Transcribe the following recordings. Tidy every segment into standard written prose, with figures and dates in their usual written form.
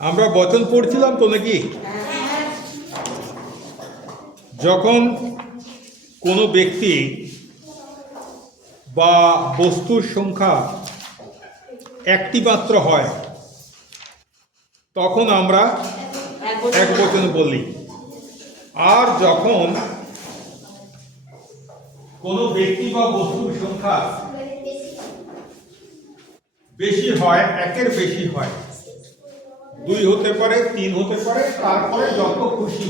আমরা বচন পড়ছিলাম তো নাকি? যখন কোনো ব্যক্তি বা বস্তুর সংখ্যা একটি মাত্র হয় তখন আমরা এক বচন বলি। আর যখন কোনো ব্যক্তি বা বস্তুর সংখ্যা বেশি হয়, একের বেশি হয়, 2 হতে পারে, 3 হতে পারে, তারপরে যত খুশি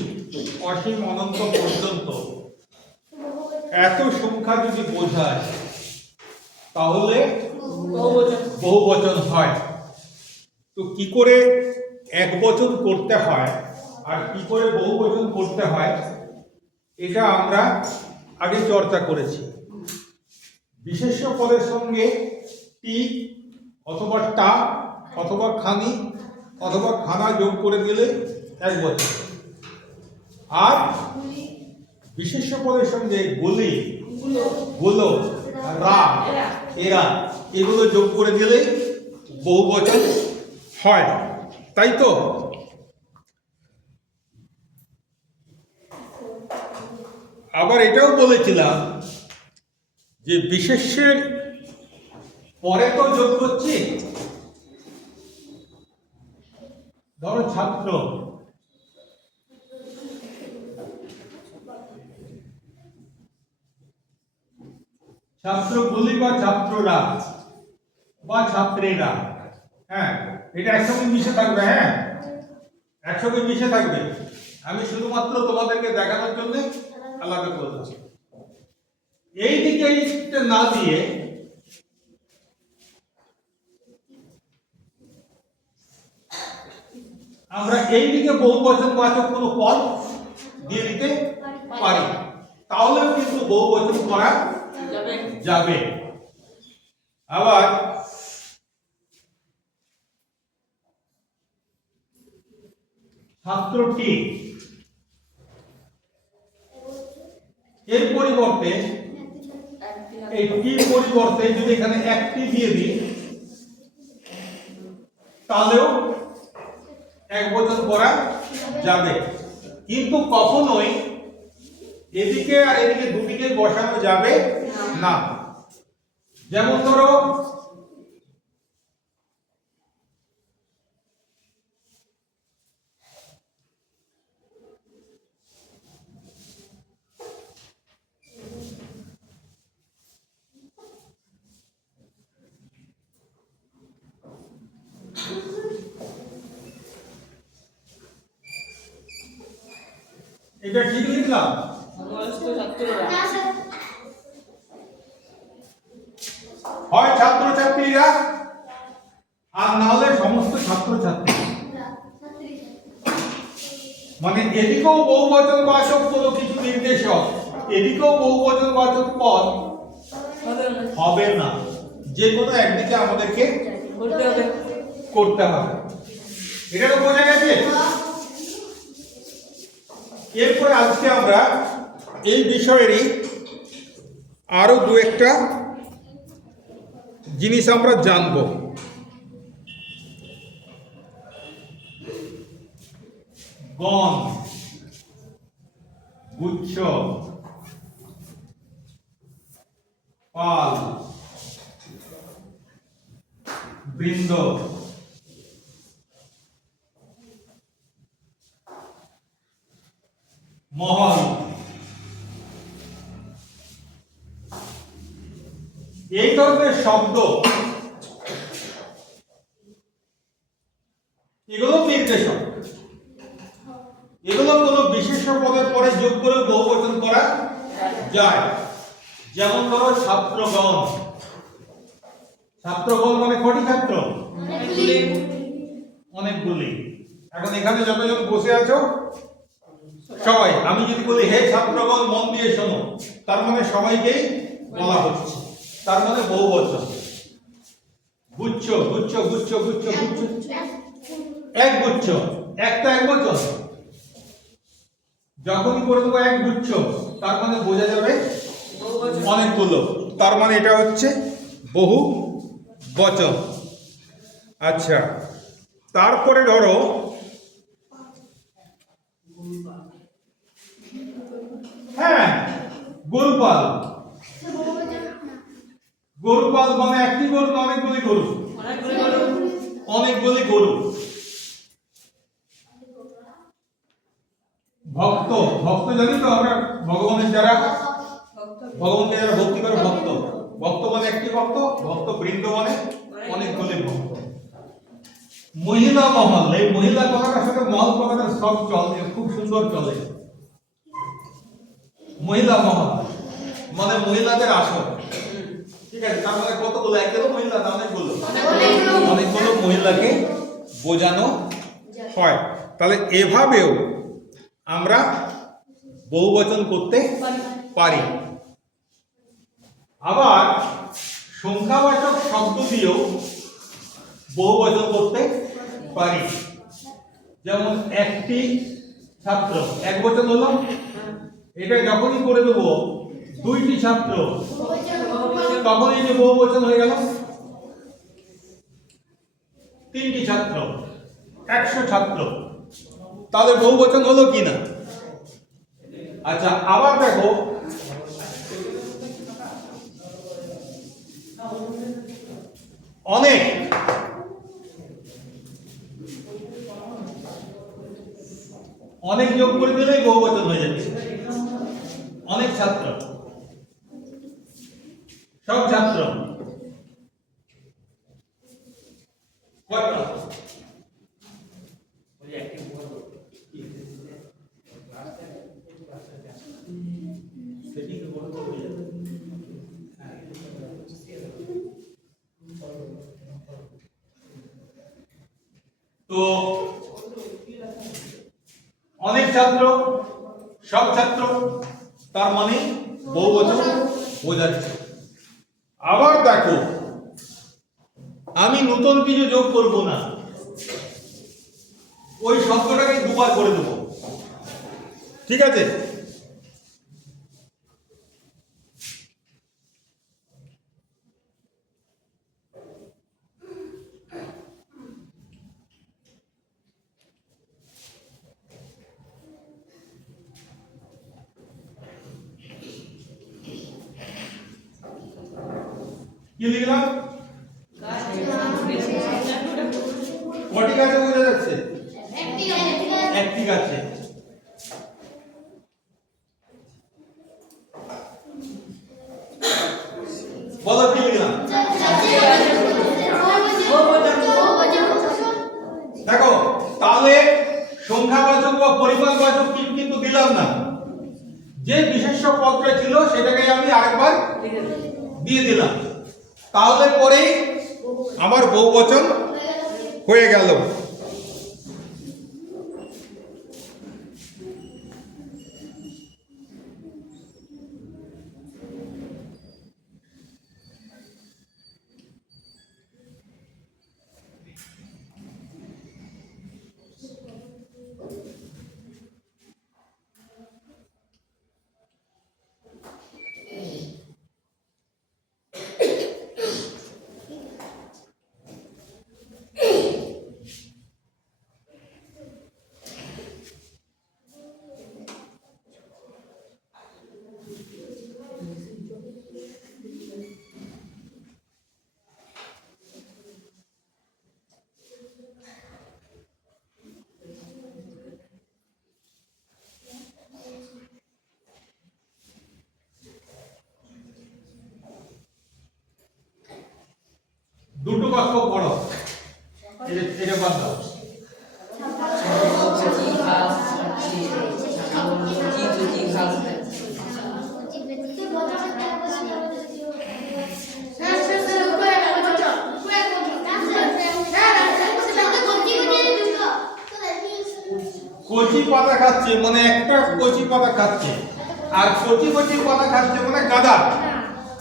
অসীম অনন্ত পর্যন্ত এত সংখ্যা যদি বোঝায় তাহলে বহুবচন হয়। তো কি করে এক বচন করতে হয় আর কি করে বহুবচন করতে হয় এটা আমরা আগে চর্চা করেছি। বিশেষ্য পদের সঙ্গে টি অথবা টা অথবা খানি অথবা খানা যোগ করে দিলে এক বচন। আর বিশেষ্য পদের সঙ্গে গুলি, গুলো, রা, এরা এগুলো যোগ করে দিলে বহুবচন হয়, তাই তো? আবার এটাও বলেছিলাম যে বিশেষ্যের পরে তো যোগ করছি, ধরো ছাত্র, ছাত্রগুলি বা ছাত্ররা বা ছাত্রীরা, হ্যাঁ এটা একসঙ্গে মিশে থাকবে। হ্যাঁ, একসঙ্গে মিশে থাকবে। আমি শুধুমাত্র তোমাদেরকে দেখানোর জন্য আলাদা বলছি। এই দিকে না দিয়ে আমরা এই দিকে বহুবচন বাচক কোনো পদ দিয়ে দিতে পারি, তাহলেও কিন্তু বহুবচন করা যাবে। আবার ছাত্রটি, এর পরিবর্তে এই টির পরিবর্তে যদি এখানে একটি দিয়ে দিই তাহলেও এক বচন করা যাবে। কিন্তু কখনোই এদিকে আর এদিকে দুদিকে বসানো যাবে না। যেমন ধরো এটা ঠিক লিখলাম, হয় ছাত্রছাত্রীরা আর না হলে সমস্ত ছাত্রছাত্রী। মানে এদিকেও বহুবচন বাচক কোনো কিছু নির্দেশক, এদিকেও বহুবচন বাচক পদ হবে না, যে কোনো একদিকে আমাদেরকে করতে হবে। এটা তো বোঝা গেছে। এরপরে আজকে আমরা এই বিষয়েরই আরো দু একটা জিনিস আমরা জানব। গণ, গুচ্ছ, পাল, বৃন্দ, মহল, এই ধরনের শব্দ এগুলো নির্দেশক। এগুলো কোনো বিশেষ্য পদের পরে যোগ করে বহুবচন করা যায়। যেমন ধরো ছাত্রগণ, ছাত্রগণ মানে কটি ছাত্র? অনেকগুলি। এখন এখানে যতজন বসে আছো সবাই, আমি যদি বলি হে ছাত্রগণ মন দিয়ে শোনো, তার মানে সবাইকেই বলা হচ্ছে, তার মানে বহুবচন। গুচ্ছ, গুচ্ছ, গুচ্ছ, গুচ্ছ, গুচ্ছ, এক গুচ্ছ, একটা এক বচন। যখনই করে দেবো এক গুচ্ছ, তার মানে বোঝা যাবে অনেকগুলো, তার মানে এটা হচ্ছে বহু বচন। আচ্ছা, তারপরে ধরো হ্যাঁ গরুপাল। গরুপাল মানে একটি গরু না অনেকগুলি গরু? অনেকগুলি গরু। ভক্ত, ভক্ত জানি তো আমরা ভগবানের যারা ভগবানকে যারা ভক্তি করে ভক্ত। ভক্ত মানে একটি ভক্ত, ভক্ত বৃন্দ মানে অনেকগুলি ভক্ত। মহিলা মহল, এই মহিলা কথাটার সাথে মহল কথাটা সব চলে, খুব সুন্দর চলে। মহিলা মহল মানে মহিলাদের আসন, ঠিক আছে? তার মানে কতগুলো? একগুলো মহিলা না অনেকগুলো? অনেকগুলো মহিলাকে বোঝানো হয়। তাহলে এভাবেও আমরা বহুবচন করতে পারি। আবার সংখ্যাবাচক শব্দ দিয়েও বহুবচন করতে পারি। যেমন একটি ছাত্র, এক বচন হলো। এটা যখনই করে দেবো দুইটি ছাত্র, তখন এই যে বহুবচন হয়ে গেল। তিনটি ছাত্র, 100 ছাত্র, তাদের বহুবচন হলো কিনা? আচ্ছা, আবার দেখো অনেক, অনেক যোগ করে দিলেই বহুবচন হয়ে যাচ্ছে। অনেক ছাত্র, সব ছাত্র, কয়টা? তো অনেক ছাত্র, সব ছাত্র, তার মানে বহুবচন বোঝাচ্ছে। আবার দেখো আমি নতুন কিছু যোগ করব না, ওই শব্দটাকে দুবার করে দেব, ঠিক আছে? কি লিখলাম? কটি গাছে বোঝা যাচ্ছে? একটি গাছে। বলো কি লিখলাম? দেখো তাহলে সংখ্যাবাচক বা পরিমাণবাচক কিন্তু দিলাম না, যে বিশেষ্য পদটা ছিল সেটাকে আমি আরেকবার দিয়ে দিলাম, তাহলে পরেই আমার বহুবচন হয়ে গেল। দুটো বাক্য পড়ো, এটা বাদ দাও। কচি পাতা খাচ্ছে মানে একটা কচি পাতা খাচ্ছে, আর কচি কচি পাতা খাচ্ছে মানে গাদা,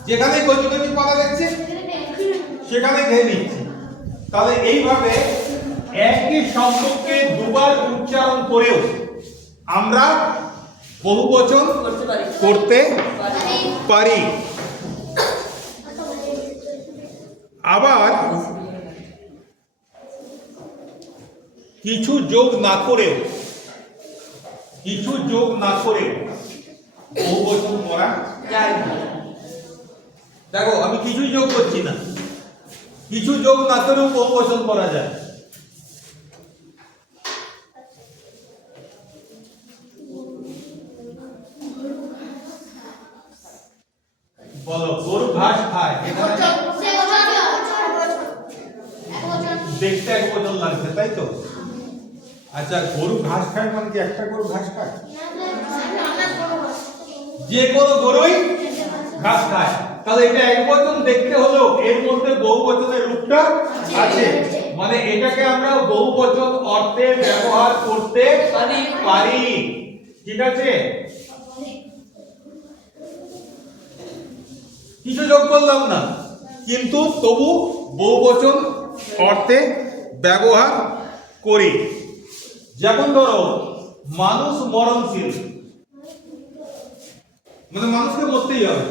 যেখানে কচি কচি পাতা দেখছে সেখানে খেয়ে নিচ্ছে। তাহলে এইভাবে একই শব্দকে দুবার উচ্চারণ করেও আমরা বহুবচন করতে পারি। আবার কিছু যোগ না করে বহুবচন করা যায় না। দেখো আমি কিছুই যোগ করছি না, কিছু যোগ না করেও বহুবচন করা যায়। বলো গরু ঘাস খায়, দেখতে এক বচন লাগছে তাই তো। আচ্ছা গরু ঘাস খায় মানে কি একটা গরু ঘাস খায়? যে কোনো গরুই ঘাস খায়, তাহলে এটা এক বচন দেখতে হলেও এর মধ্যে বহু বচনের রূপটা আছে, মানে এটাকে আমরা বহু বচন অর্থে ব্যবহার করতে পারি। ঠিক আছে, কিছু যোগ করলাম না কিন্তু তবু বহুবচন অর্থে ব্যবহার করি। যেমন ধরো মানুষ মরণশীল, মানে মানুষকে মরতেই হবে।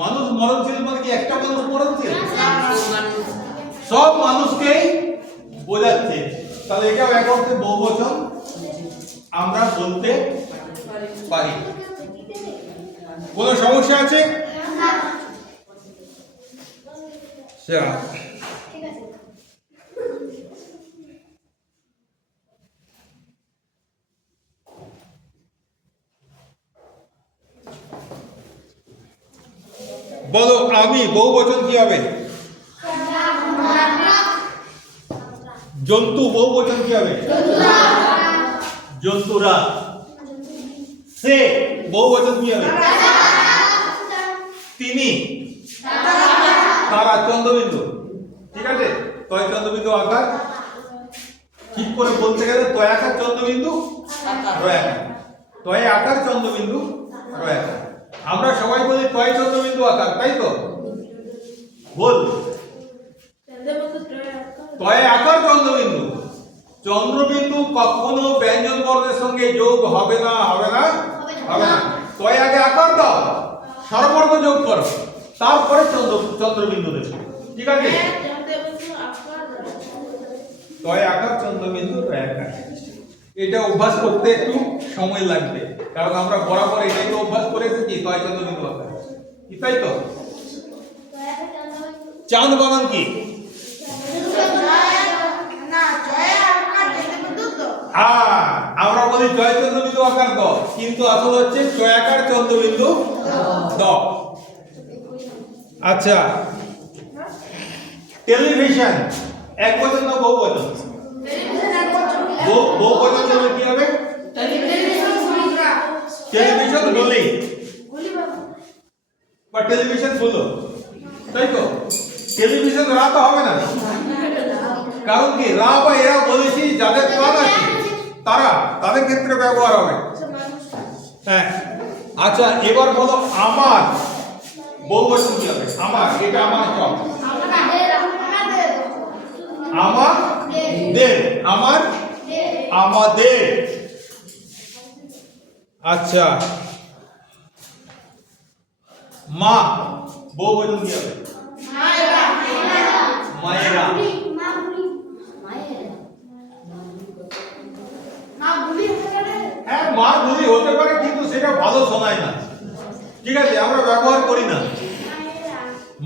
মানুষ মরণশীল মানে কি একটা মানুষ মরণশীল? সব মানুষকেই বোঝাচ্ছে, তাহলে এটাও এক অর্থে বহুবচন আমরা বলতে পারি। কোনো সমস্যা আছে? বলো আমি বহুবচন কি হবে? জন্তু বহুবচন কি হবে? জন্তুরা। সে বহুবচন কি হবে? তিনি। তারা চন্দ্রবিন্দু। ঠিক আছে, তয় চন্দ্রবিন্দু আকার ঠিক করে বলতে গেলে তয় আকার চন্দ্রবিন্দু রয় আকার, তয় আকার চন্দ্রবিন্দু রয় আকার। আমরা সবাই বলি তয় চন্দ্রবিন্দু আকার, তাই তো? বল তয় আকার চন্দ্রবিন্দু। চন্দ্রবিন্দু কখনো ব্যঞ্জন বর্ণের সঙ্গে যোগ হবে না, হবে না, হবে না। তয় আগে আকার দাও, স্বরবর্ণ যোগ করো, তারপরে চন্দ্রবিন্দু দেবে। ঠিক আছে, তয় আকার চন্দ্রবিন্দু রয় আকার। এটা অভ্যাস করতে একটু সময় লাগবে, কারণ আমরা বরাবর এটাই অভ্যাস করে এসেছি তয় চন্দ্রবিন্দু আকার, তাই তো? চাঁদ বানান কি? আমরা বলি জয় চন্দ্রবিন্দু আকার দ, কিন্তু আসলে হচ্ছে জয় আকার চন্দ্রবিন্দু দ। আচ্ছা টেলিভিশন এক বচন না বহু বচন? বহু বচন হলে কি হবে? টেলিভিশন বলি বা টেলিভিশন বলো, তাই তো? টেলিভিশন রা তো হবে না, কারণ কি রা বা এরা বলেছি যাদের প্রাণ আছে তারা, তাদের ক্ষেত্রে ব্যবহার হবে। হ্যাঁ, আচ্ছা এবার বলো আমার বহুবচন কি হবে? আমার, এটা আমার চক, আমাদের, আমার আমাদের। আচ্ছা মা বহুবচন কি হবে? মায়েরা। হ্যাঁ মা বুলি হতে পারে, কিন্তু সেটা ভালো শোনায় না। ঠিক আছে, আমরা ব্যবহার করি না।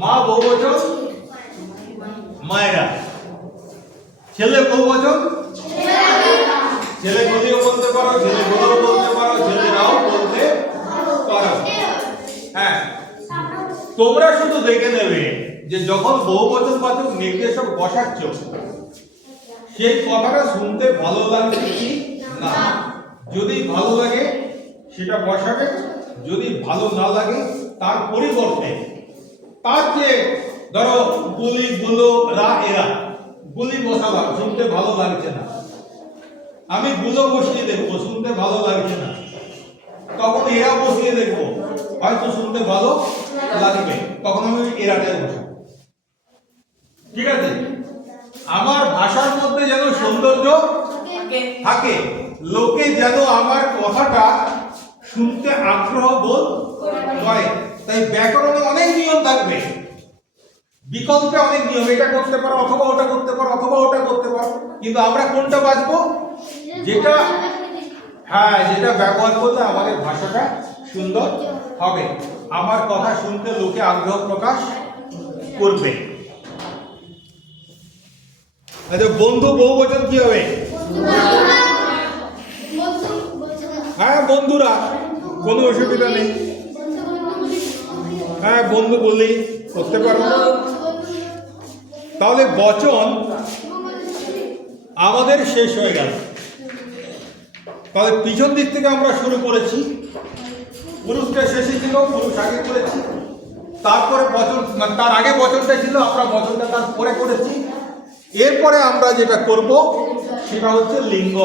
মা বহুবচন মায়েরা। ছেলে বহুবচন ছেলে গুলিও বলতে পারো, ছেলে গুলোও বলতে পারো, ছেলেরাও বলতে পারো। হ্যাঁ, তোমরা শুধু দেখে নেবে যে যখন বহুবচন বাচক নির্দেশক বসাচ্ছ সেই কথাটা শুনতে ভালো লাগছে কি না। যদি ভালো লাগে সেটা বসাবে, যদি ভালো না লাগে তার পরিবর্তে তার যে ধরো গুলি গুলো রা এরা গুলি বসালাম, শুনতে ভালো লাগছে না, আমি গুলো বসিয়ে দেখবো, শুনতে ভালো লাগছে না, তখন এরা বসিয়ে দেখবো, হয়তো শুনতে ভালো লাগবে, তখন আমি এরাটাই বসাবো। ঠিক আছে, আমার ভাষার মধ্যে যেন সৌন্দর্য থাকে, লোকে যেন আমার কথাটা শুনতে আগ্রহ বোধ করে। তাই ব্যাকরণে অনেক নিয়ম থাকবে, বিকল্পে অনেক নিয়ম, এটা করতে পারো অথবা ওটা করতে পারো অথবা ওটা করতে পারো, কিন্তু আমরা কোনটা বাছবো? যেটা যেটা ব্যবহার করলে আমাদের ভাষাটা সুন্দর হবে, আমার কথা শুনতে লোকে আগ্রহ প্রকাশ করবে। আচ্ছা, বন্ধু বহুবচন কি হবে? হ্যাঁ, বন্ধুরা, কোনো অসুবিধা নেই। হ্যাঁ, বন্ধু বললেই করতে পারবো। তাহলে বচন আমাদের শেষ হয়ে গেল। তাহলে পিছন দিক থেকে আমরা শুরু করেছি, পুরুষটা শেষে ছিল, পুরুষ আগে করেছি, তারপরে বচন, মানে তার আগে বচনটা ছিল, আমরা বচনটা তার পরে করেছি। এরপরে আমরা যেটা করব সেটা হচ্ছে লিঙ্গ।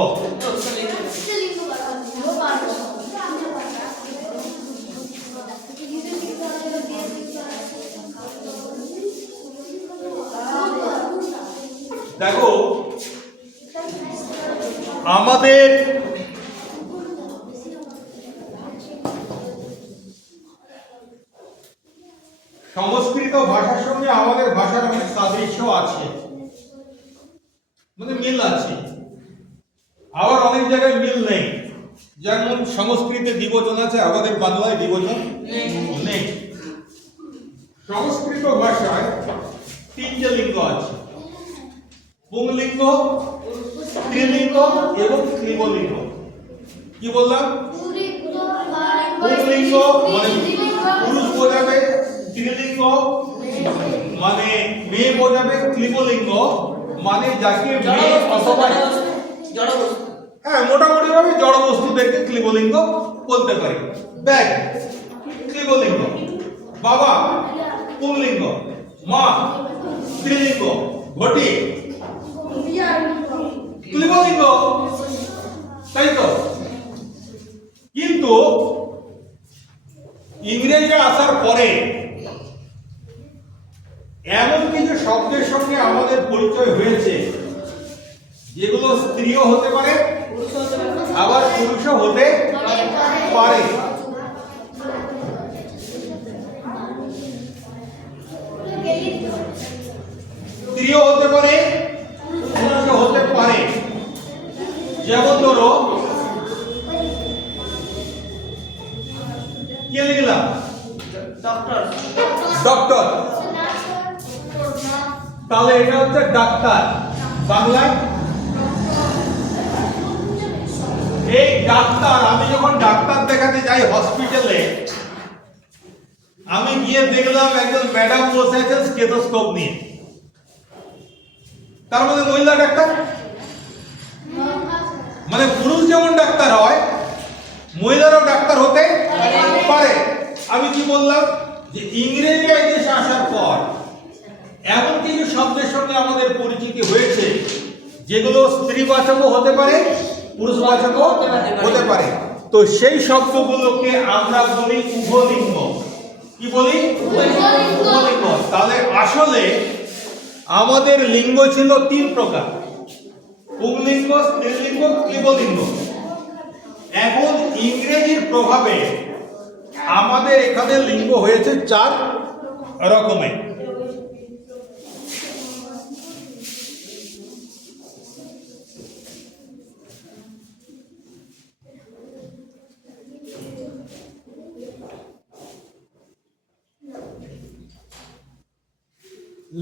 দেখো, আমাদের সংস্কৃত ভাষার সঙ্গে আমাদের ভাষার অনেক সাদৃশ্য আছে, মানে মিল আছে, আবার অনেক জায়গায় মিল নেই। যেমন সংস্কৃতে দ্বিবচন আছে, আমাদের বাংলায় দ্বিবচন নেই। সংস্কৃত ভাষায় তিনটে লিঙ্গ আছে: পুংলিঙ্গ, স্ত্রীলিঙ্গ এবং ক্লিবলিঙ্গ। কি বললাম? পুংলিঙ্গ মানে পুরুষ বোঝাবে, স্ত্রীলিঙ্গ মানে মেয়ে বোঝাবে, ক্লিবলিঙ্গ মানে যাকে মেয়ে অথবা মোটামুটি ভাবে জড় বস্তুদেরকে ক্লিবলিঙ্গ বলতে পারি। ব্যাগ ক্লিবলিঙ্গ, বাবা পুংলিঙ্গ, মা স্ত্রীলিঙ্গ, ঘটি ক্লিবলিঙ্গ, তাই তো? কিন্তু ইংরেজরা আসার পরে এমন কিছু শব্দের সঙ্গে আমাদের পরিচয় হয়েছে যেগুলো স্ত্রীও হতে পারে আবার পুরুষও হতে পারে। স্ত্রীও হতে পারে, পুরুষও হতে পারে। যেমন ধরো, কি লিখলাম? ডক্টর, তাহলে এটা হচ্ছে ডাক্তার। বাংলায় এই ডাক্তার, আমি যখন ডাক্তার দেখাতে যাই হসপিটালে, আমি গিয়ে দেখলাম একজন ম্যাডাম বসে আছেন স্টেথোস্কোপ নিয়ে। তার মধ্যে মহিলা ডাক্তার, মানে পুরুষ যেমন ডাক্তার হয়, মহিলারাও ডাক্তার হতে পারে। আমি কি বললাম যে ইংরেজরা এই দেশে আসার পর এমন কিছু শব্দের সঙ্গে আমাদের পরিচিতি হয়েছে যেগুলো স্ত্রীবাচকও হতে পারে, পুরুষবাচকও হতে পারে। তো সেই শব্দগুলোকে আমরা বলি উভলিঙ্গ। কি বলি? উভলিঙ্গ। তাহলে আসলে আমাদের লিঙ্গ ছিল তিন প্রকার: পুংলিঙ্গ, স্ত্রীলিঙ্গ, ক্লীবলিঙ্গ। এখন ইংরেজির প্রভাবে আমাদের এখানে লিঙ্গ হয়েছে চার রকমের।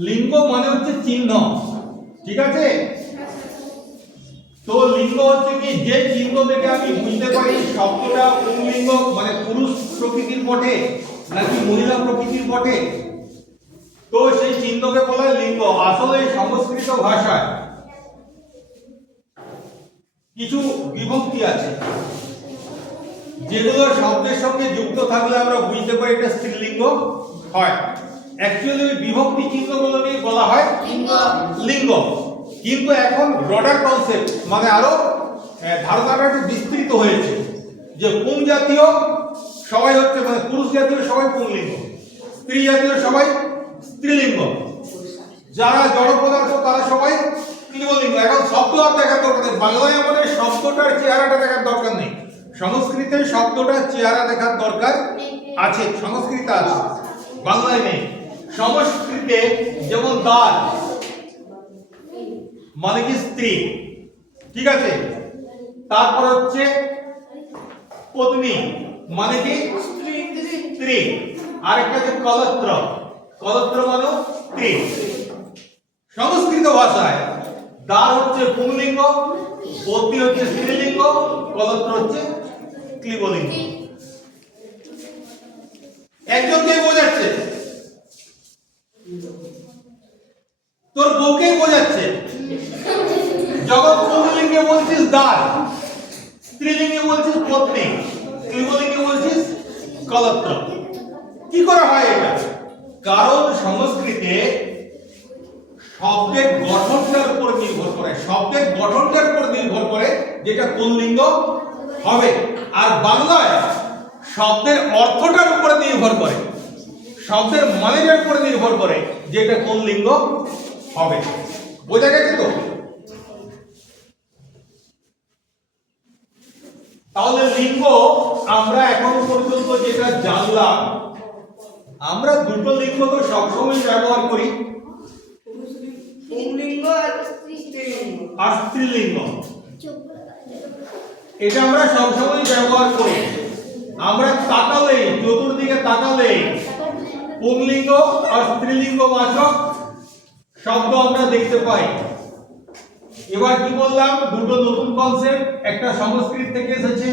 লিঙ্গ মানে হচ্ছে চিহ্ন, ঠিক আছে? তো লিঙ্গ হচ্ছে কি, যে চিহ্ন দেখে আমি বুঝতে পারি শব্দটা পুংলিঙ্গ মানে পুরুষ প্রকৃতির বটে নাকি মহিলা প্রকৃতির বটে, তো সেই চিহ্নকে বলা হয় লিঙ্গ। আসলে সংস্কৃত ভাষায় কিছু বিভক্তি আছে যেগুলো শব্দের সঙ্গে যুক্ত থাকলে আমরা বুঝতে পারি এটা স্ত্রীলিঙ্গ হয়। অ্যাকচুয়ালি ওই বিভক্তি চিহ্নগুলো নিয়ে বলা হয় লিঙ্গ। কিন্তু এখন ব্রডার কনসেপ্ট, মানে আরো ধারণাটা একটু বিস্তৃত হয়েছে যে পুং জাতীয় সবাই হচ্ছে মানে পুরুষ জাতীয় সবাই পুংলিঙ্গ, স্ত্রী জাতীয় সবাই স্ত্রীলিঙ্গ, যারা জড় পদার্থ তারা সবাই ক্লীবলিঙ্গ। এখন শব্দ আর দেখার দরকার নেই, বাংলায় আমাদের শব্দটার চেহারাটা দেখার দরকার নেই, সংস্কৃতে শব্দটার চেহারা দেখার দরকার আছে। সংস্কৃত আছে, বাংলায় নেই। সংস্কৃতে যেমন দার মানে কি স্ত্রী, ঠিক আছে। তারপর হচ্ছে পত্নী মানে কি স্ত্রী। আরেকটা হচ্ছে কলত্র, কলত্র মানে স্ত্রী। সংস্কৃত ভাষায় দার হচ্ছে পুংলিঙ্গ, পত্নী হচ্ছে স্ত্রীলিঙ্গ, কলত্র হচ্ছে ক্লিবলিঙ্গ। একজনকে বোঝাচ্ছে, তোর বউকেই বোঝাচ্ছে। যখন পুংলিঙ্গে বলছিস দার, স্ত্রীলিঙ্গে বলছিস পত্নী, ক্লিবলিঙ্গে বলছিস কলত্র। কি করে হয় এটা? কারণ সংস্কৃতে শব্দের গঠনটার উপর নির্ভর করে, শব্দের গঠনটার উপর নির্ভর করে যেটা কোন লিঙ্গ হবে। আর বাংলায় শব্দের অর্থটার উপর নির্ভর করে, শব্দের মানের উপর নির্ভর করে যেটা কোন লিঙ্গ হবে। বোঝা গেছে তো? তাহলে লিঙ্গ আমরা এখনো পর্যন্ত যেটা জানলাম, আমরা দুটো লিঙ্গ তো সবসময় ব্যবহার করি, পুংলিঙ্গ আর স্ত্রীলিঙ্গ। এটা আমরা সবসময় ব্যবহার করি। আমরা তাকালে, চতুর্দিকে তাকালে পুংলিঙ্গ আর স্ত্রীলিঙ্গ বাচক শব্দ আমরা দেখতে পাই। এবার কি বললাম? দুটো নতুন কনসেপ্ট, একটা সংস্কৃত থেকে এসেছে,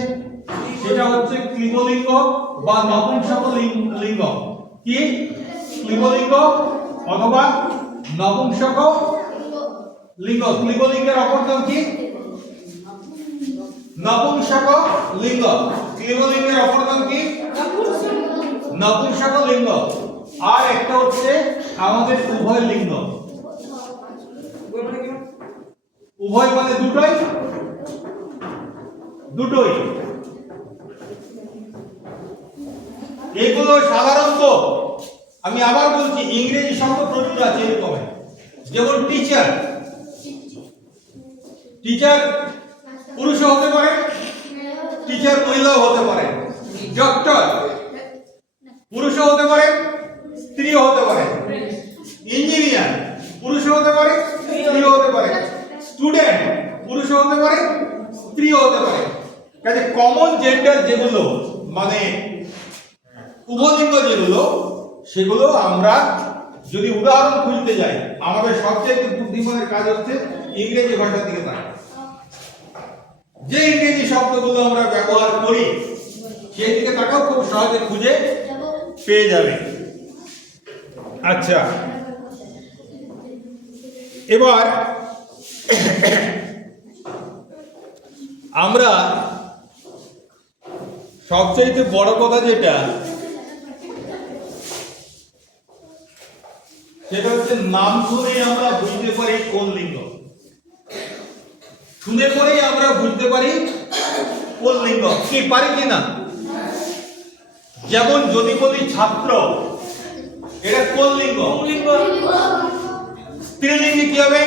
সেটা হচ্ছে ক্লিবলিঙ্গ বা নপুংসক লিঙ্গ। কি ক্লিবলিঙ্গ অথবা নপুংসক লিঙ্গ? ক্লিবলিঙ্গের অপর নাম কি? নপুংসক লিঙ্গ। ক্লিবলিঙ্গের অপর নাম কি? নপুংসক লিঙ্গ। আর একটা হচ্ছে আমাদের উভয় লিঙ্গ। উভয় মানে দুটোই, দুটোই। এগুলো সাধারণত, আমি আবার বলছি, ইংরেজি শব্দ প্রচুর আছে এরকম, যেমন টিচার। টিচার পুরুষও হতে পারে, টিচার মহিলাও হতে পারে। ডক্টর পুরুষও হতে পারে, স্ত্রীও হতে পারে। ইঞ্জিনিয়ার পুরুষও হতে পারে, স্ত্রীও হতে পারে। স্টুডেন্ট পুরুষও হতে পারে, স্ত্রীও হতে পারে। কাজে কমন জেন্ডার যেগুলো, মানে উভলিঙ্গ যেগুলো, সেগুলো আমরা যদি উদাহরণ খুঁজতে যাই, আমাদের সবচেয়ে বুদ্ধিমানের কাজ হচ্ছে ইংরেজি ভাষার দিকে তাকানো। যে ইংরেজি শব্দগুলো আমরা ব্যবহার করি সেই দিকে তাকাও, খুব সহজে খুঁজে পেয়ে যাবে। আচ্ছা, এবার আমরা সবচেয়ে বড় কথা যেটা, সেটা হচ্ছে নাম শুনেই আমরা বুঝতে পারি কোন লিঙ্গ। শুনে পরেই আমরা বুঝতে পারি কোন লিঙ্গ। কি পারি কিনা? যেমন যদি বলি ছাত্র, এটা কোন লিঙ্গ? স্ত্রীলিঙ্গে কি হবে?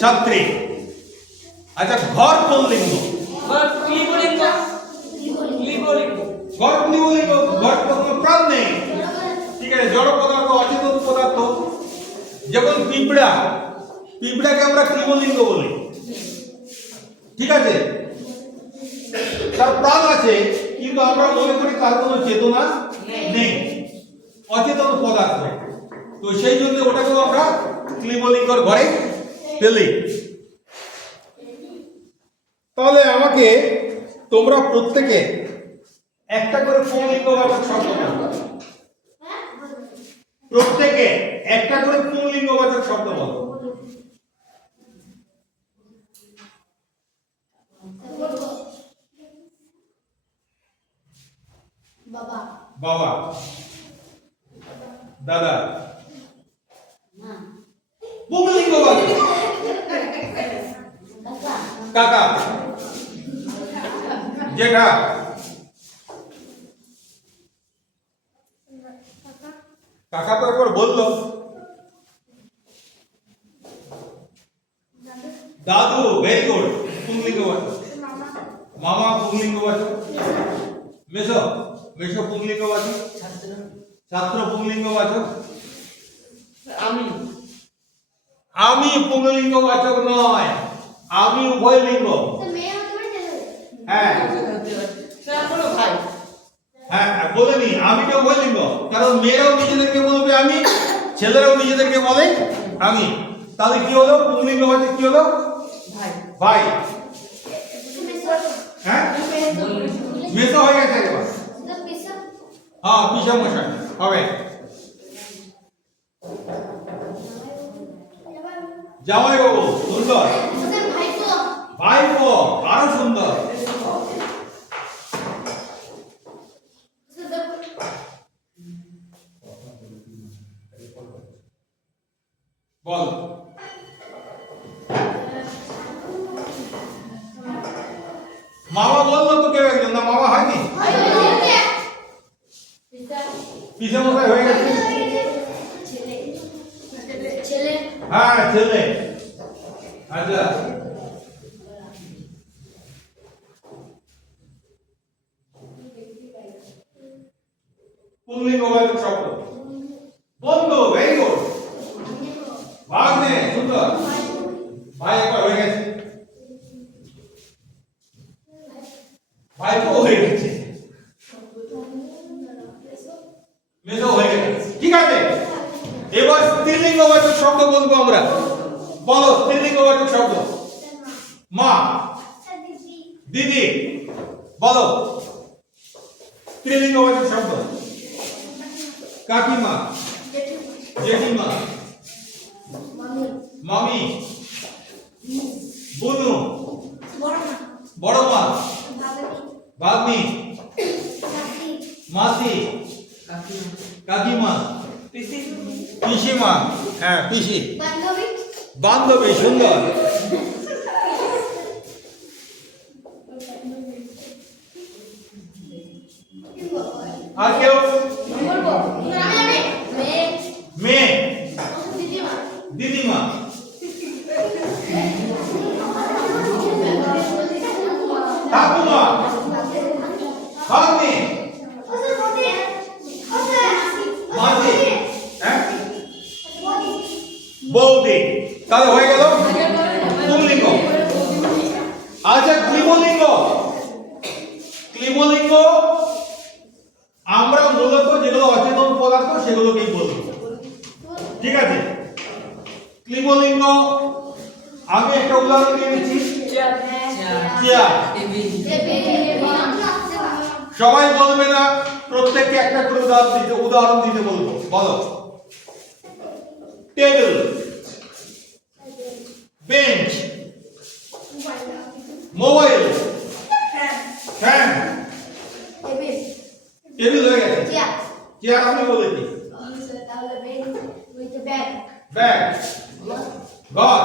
ছাত্রী। আচ্ছা, ঘর কোন লিঙ্গ? ঘর ক্লিবলিঙ্গ। ঘর তো কোনো প্রাণ নেই, ঠিক আছে, জড় পদার্থ, অচেতন পদার্থ। যেমন পিঁপড়া, পিঁপড়াকে আমরা ক্লিবলিঙ্গ বলি, ঠিক আছে, তার প্রাণ আছে কিন্তু আমরা মনে করি তার কোনো চেতনা নেই, অচেতন পদার্থ। তো সেই জন্য ওটাকেও আমরা ক্লিবলিঙ্গর ঘরে ফেলি। তাহলে আমাকে তোমরা প্রত্যেকে একটা করে পুংলিঙ্গবাচক শব্দ বলো। প্রত্যেকে একটা করে পুংলিঙ্গবাচক শব্দ বলো। বাবা, বাবা, দাদা, পুংলিঙ্গবাচক। কাকা, জেঠা, কাকা তো একবার বললো। দাদু, ভেরি গুড, পুংলিঙ্গবাচক। মামা পুংলিঙ্গবাচক। মেসো, মেসো পুংলিঙ্গবাচক। ছাত্র পুংলিঙ্গবাচক। আমি আমি পুংলিঙ্গবাচক নয়, আমি উভয় লিঙ্গ। হ্যাঁ স্যার বলো ভাই হ্যাঁ বলেনি আমি তো উভয় লিঙ্গ, কারণ মেয়েরাও নিজেদেরকে বলবে আমি, ছেলেরাও নিজেদেরকে বলে আমি। তাহলে কি হলো? পুংলিঙ্গবাচক কি হলো? ভাই ভাই। হ্যাঁ মেসো হয়ে গেছে একবার। হ্যাঁ পিসা মশাই হবে। জামাই বাবু সুন্দর, ভাইপো আরো সুন্দর। বল মামা বললো তো কেউ একজন, না মামা হয়নি? পিসা মশাই হয়ে গেছে। হ্যাঁ ছেলে। আচ্ছা পুংলিঙ্গবাচক শব্দ বন্ধু, ভেরি গুড। ভাগ্নে সুন্দর, ভাই একবার হয়ে গেছে, ভাইপো হয়ে গেছে, মেজো হয়ে গেছে। ঠিক আছে, এবার স্ত্রীলিঙ্গবাচক শব্দ বলবো আমরা। বলো স্ত্রীলিঙ্গবাচক শব্দ। মা, দিদি, বলো স্ত্রীলিঙ্গবাচক শব্দ। কাকিমা, জেঠিমা, মামি, বুনু, বড় মা, ভাগ্নি, মাসি, কাকিমা, পিসি পিসিমা। হ্যাঁ পিসি, বান্ধবী সুন্দর। আর কেউ? মেয়ে, দিদিমা, ঠাকুমা, ভাগ্নি, মাসি, হ্যাঁ বৌদি। তাহলে হয়ে গেল পুংলিঙ্গ। আচ্ছা ক্লিবলিঙ্গ। ক্লিবলিঙ্গ আমরা মূলত যেগুলো অচেতন পদার্থ সেগুলোকেই বলবো। ঠিক আছে, ক্লিবলিঙ্গ আমি একটা উদাহরণ দিয়ে দিচ্ছি। চেয়ার। সবাই বলবে না, প্রত্যেককে একটা করে উদাহরণ দিতে বলবো। বলো table, bench, mobile, fan. Table হয়ে গেছে, চেয়ার আপনি বলেছি, ব্যাগ, ঘর,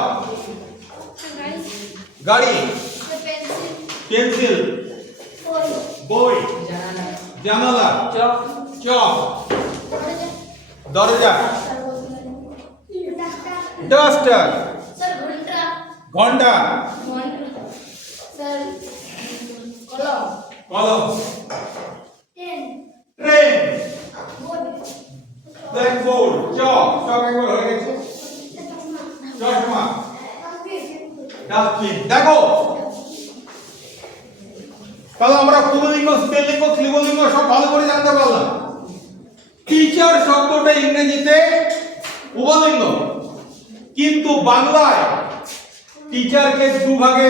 গাড়ি, পেন্সিল, বই, জানালা, চক, দরজা, ডাস্টার, ঘন্টা, কলম, ট্রেন, ব্ল্যাকবোর্ড, চক একবার হয়ে গেছে, চশমা, ডাস্টবিন। দেখো তাহলে আমরা পুংলিঙ্গ, স্ত্রীলিঙ্গ, ক্লিবলিঙ্গ সব ভালো করে জানতে পারলাম। টিচার শব্দটা ইংরেজিতে উভলিঙ্গ, কিন্তু বাংলায় টিচারকে দুভাগে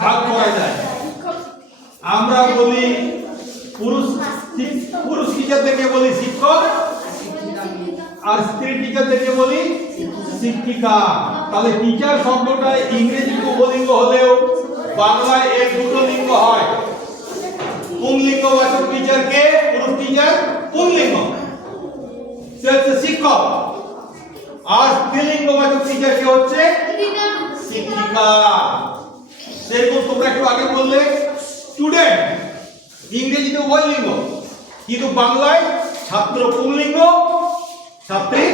ভাগ করা যায়। আমরা বলি পুরুষ টিচারদেরকে বলি শিক্ষক, আর স্ত্রী টিচারদেরকে বলি শিক্ষিকা। তাহলে টিচার শব্দটা ইংরেজিতে উভলিঙ্গ হলেও বাংলায় এর দুটো লিঙ্গ হয়। পুংলিঙ্গবাচক টিচারকে পুরুষ টিচার পুংলিঙ্গ, সে হচ্ছে শিক্ষক, আর স্ত্রীলিঙ্গবাচক টিচারকে হচ্ছে শিক্ষিকা। সেরকম তোমরা একটু আগে বললে স্টুডেন্ট, ইংরেজিতে উভয় লিঙ্গ, কিন্তু বাংলায় ছাত্র পুংলিঙ্গ, ছাত্রী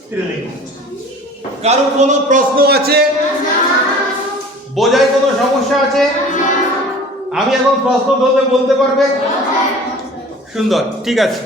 স্ত্রীলিঙ্গ। কারো কোনো প্রশ্ন আছে? বোঝায় কোনো সমস্যা আছে? আমি এখন প্রশ্ন ধরলে বলতে পারবে? সুন্দর, ঠিক আছে।